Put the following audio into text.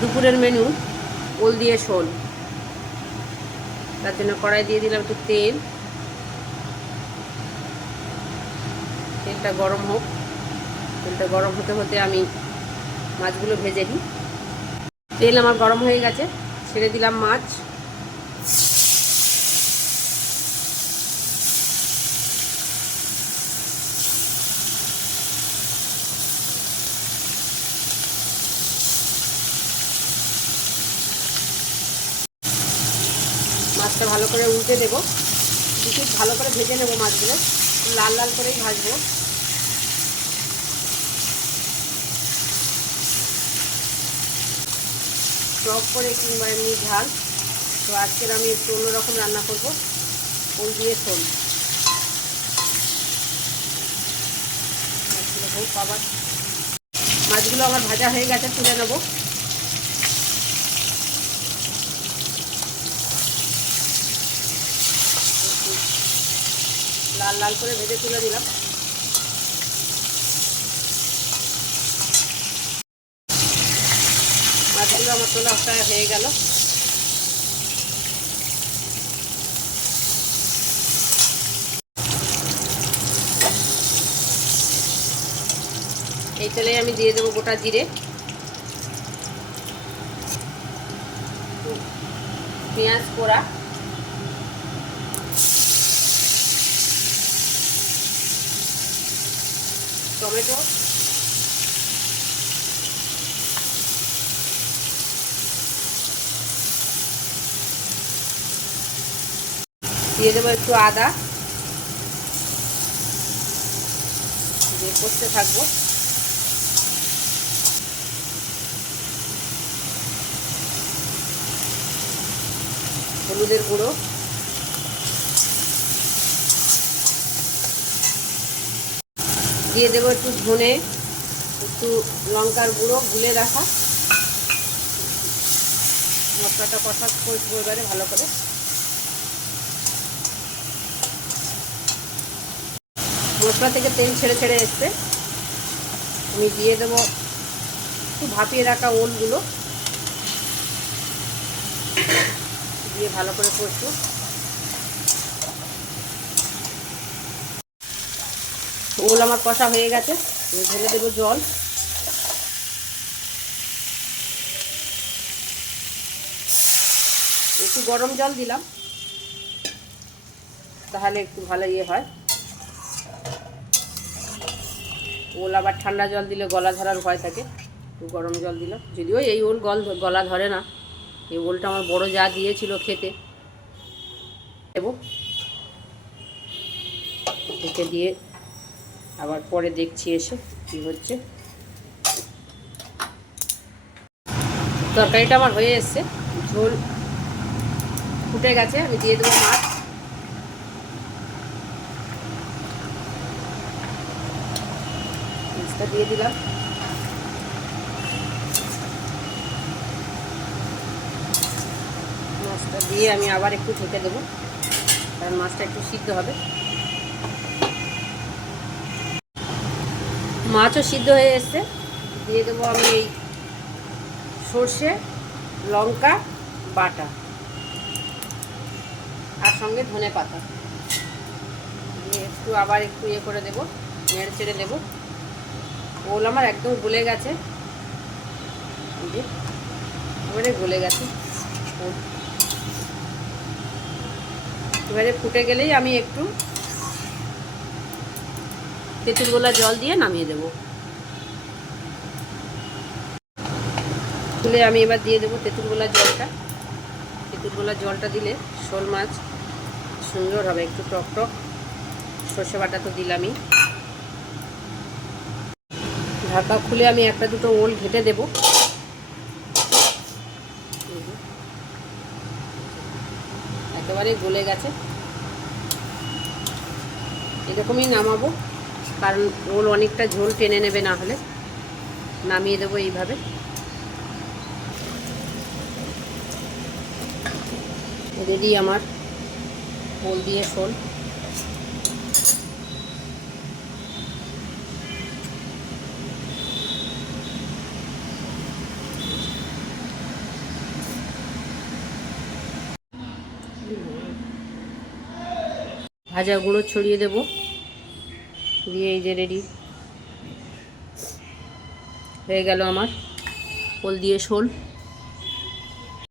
দুপুরের মেনু ওল দিয়ে শোল। তার জন্য কড়াই দিয়ে দিলাম একটু তেল। তেলটা গরম হোক। তেলটা গরম হতে হতে আমি মাছগুলো ভেজে নিই। তেল আমার গরম হয়ে গেছে, ছেড়ে দিলাম মাছ। মাছটা ভালো করে উল্টে দেবো, কিছু ভালো করে ভেজে নেবো মাছগুলো, লাল লাল করেই ভাজবো। টক করে কিংবা এমনি ঝাল। তো আজকের আমি একটু অন্যরকম রান্না করবো, ওল দিয়ে শোল। মাছগুলো হোক আবার। মাছগুলো আমার ভাজা হয়ে গেছে, তুলে নেবো। লাল লাল করে ভেজে তুলে দিলাম। মাছগুলো আমার তোলা হয়ে গেল। এই তেলে আমি দিয়ে দেবো গোটা জিরে, পেঁয়াজ কোড়া, টমেটো, দিয়ে দেবো একটু আদা, দিয়ে কষতে থাকবো। হলুদের গুঁড়ো, দিয়ে দেবো একটু ধনে, একটু লঙ্কার গুঁড়ো গুলে রাখা। মশলাটা কষা করবো এবারে ভালো করে। মশলা থেকে তেল ছেড়ে ছেড়ে এসছে, আমি দিয়ে দেবো একটু ভাপিয়ে রাখা ওলগুলো, দিয়ে ভালো করে কষবো। ওল আমার কষা হয়ে গেছে, আমি ঢেলে দেবো জল। একটু গরম জল দিলাম, তাহলে একটু ভালো হয়। ওল আবার ঠান্ডা জল দিলে গলা ধরার ভয় থাকে, একটু গরম জল দিলাম। যদিও এই ওল গলা ধরে না, এই ওলটা আমার বড় যা দিয়েছিল খেতে। দেবো ঢেকে দিয়ে আবার পরে দেখছি এসে কি হচ্ছে। তরকারিটা আমার হয়ে এসছে, ঝোল ফুটে গেছে। আমি দিয়ে দেবো মাছ। মাছটা দিয়ে দিলাম। মাছটা দিয়ে আমি আবার একটু ঢেকে দেবো, কারণ মাছটা একটু সিদ্ধ হবে। মাছও সিদ্ধ হয়ে এসছে। দিয়ে দেবো আমি এই সর্ষে লঙ্কা বাটা, আর সঙ্গে ধনে পাতা দিয়ে একটু আবার একটু করে দেবো, নেড়ে চেড়ে দেবো। ওল আমার একদম গলে গেছে, এবারে গলে গেছে। এবারে ফুটে গেলেই আমি একটু তেঁতুল গোলা জল দিয়ে নামিয়ে দেবো। তুলে আমি এবার দিয়ে দেবো তেঁতুল গোলা জলটা। তেঁতুল গোলা জলটা দিলে শোল মাছ সুন্দর হবে, একটু টক টক। সর্ষে বাটা তো দিলামই। ঢাকা খুলে আমি একটা দুটো ওল ঘেটে দেবো। একেবারে গলে গেছে, এরকমই নামাবো, কারণ ওল অনেকটা ঝোল টেনে নেবে, না হলে। নামিয়ে দেবো এইভাবে। রেডি আমার ওল দিয়ে শোল। ভাজা গুঁড়ো ছড়িয়ে দেব, দিয়ে এই যে রেডি হয়ে গেল আমার ওল দিয়ে শোল।